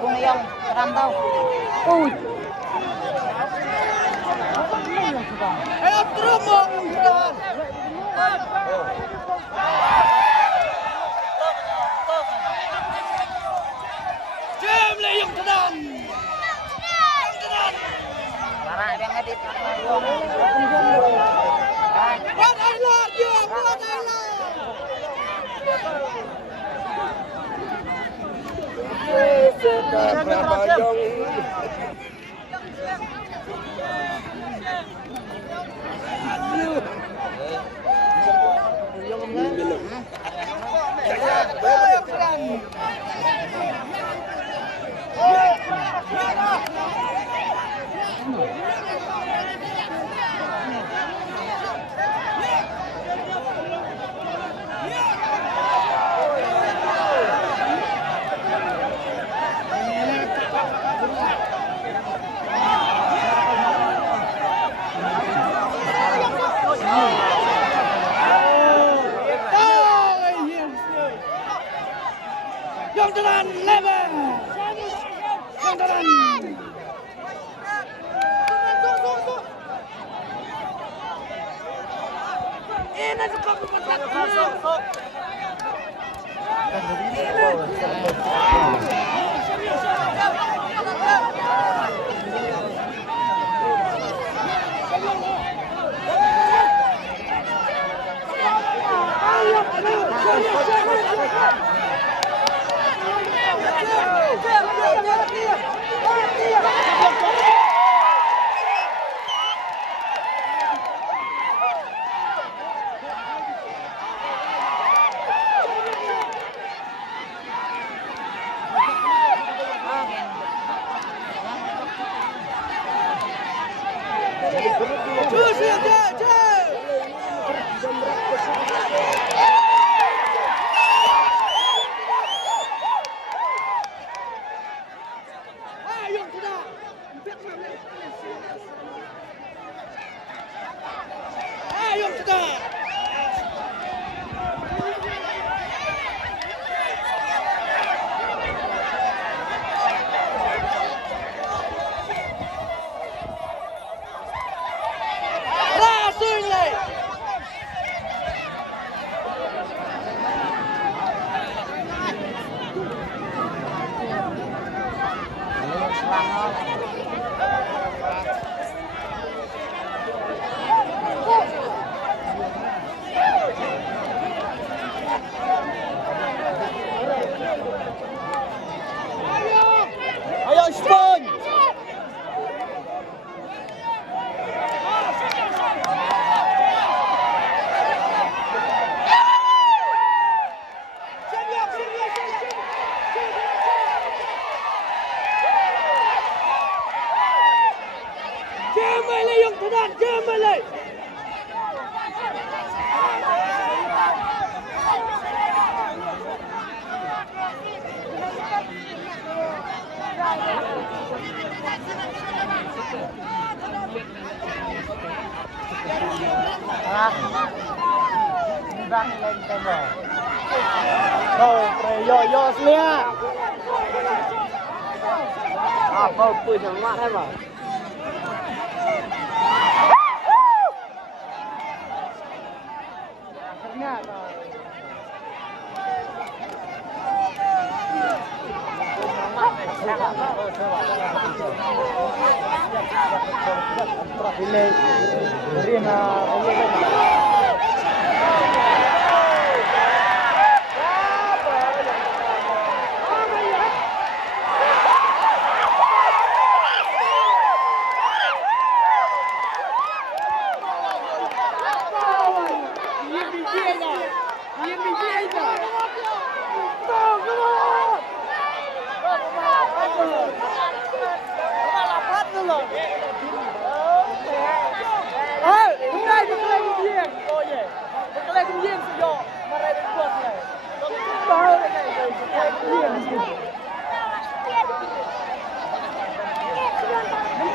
Thùng này ông làm đâu? Ui. Ayo terus mau. Jam le yang tenang. Mana yang ngedit? Buat Allah dia, buat Allah. Yang jalan lebar, yang jalan. Ini juga kebetulan. Bang lên tên rồi. Thôi, yo slia. Kau pun sama kan, Bang? nhá. Ini Rina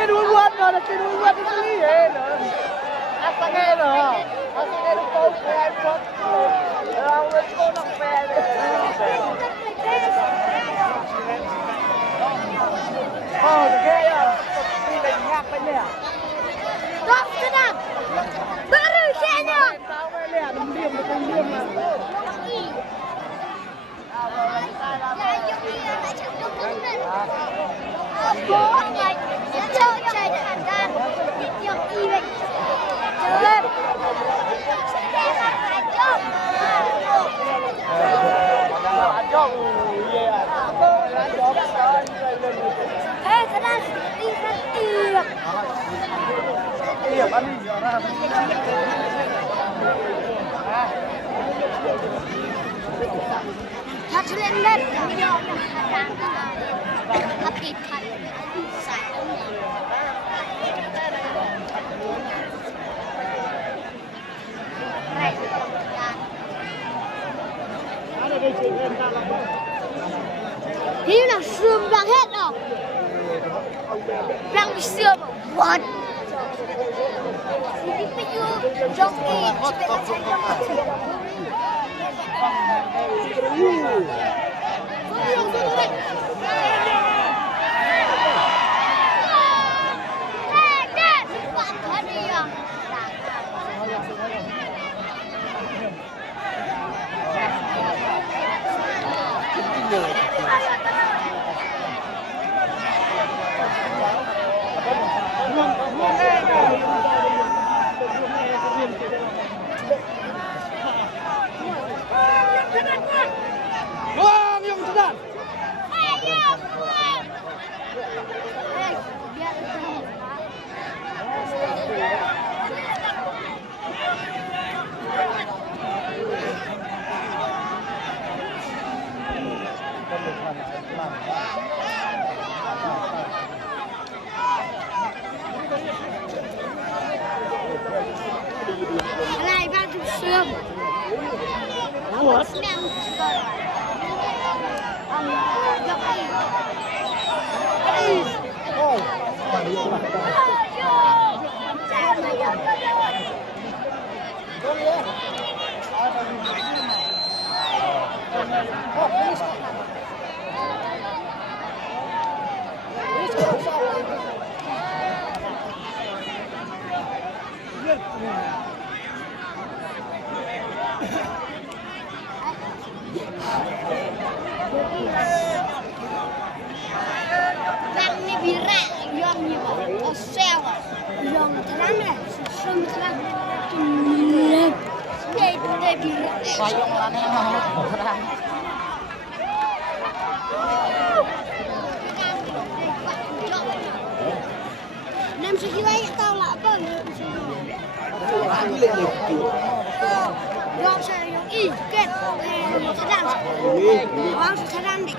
cái đuôi quạt rồi là cái đuôi quạt cái gì vậy nữa asa nghe nữa asa nghe được câu về con đâu lên cô nằm về cái đi đánh nhạc bên nè đó cái nào đó là xe nhá tao về nè đừng điểm mà đừng điểm mà bố ngày chơi chơi thành ra nhiều y vậy chơi lên sẽ là thành chốt thế cái này đi ra tiệc tiệc ăn đi giờ ra thật lên lên nhiều thật kịp thật sải thế là xương đang hết rồi đang bị xương quật thì bây giờ trong kỳ chỉ phải là chạy trong Wah, yang sedang. này ba chục xương Bang ni bira yang ni oh sel yang terang ni sum terang dia bira payung lane mau terang nam segi baik tahu lah apa Gom saya yang iket, sedang, orang sedang di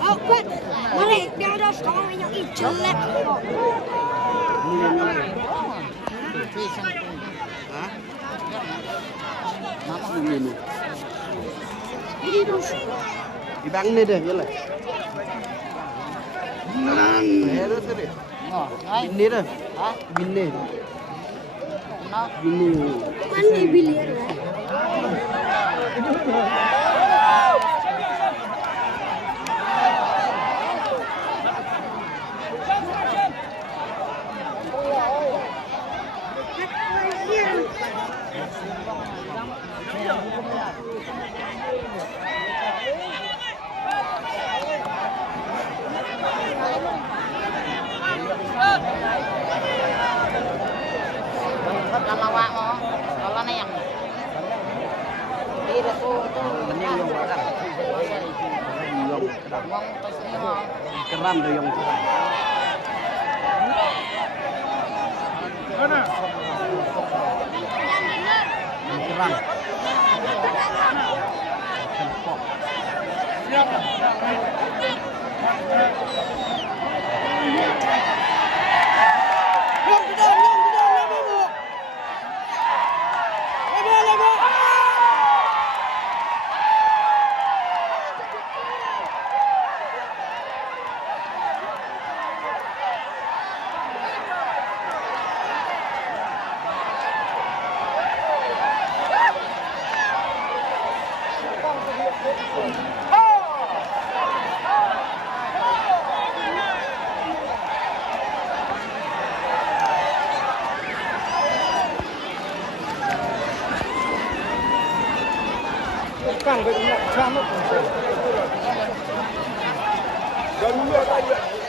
Oh, kuat. Mari dia ada setengah yang jelek. Di bang ni deh, ya lah. Ada sini. Bini dah. Bini. Bini. Mandi biliar. Kalau awak mau, kalau nih yang đi được tu mình đi dùng cái này dùng mong tôi sẽ ho cái ram tôi dùng cái này cái ram Càng về đúng là cha mất gần như là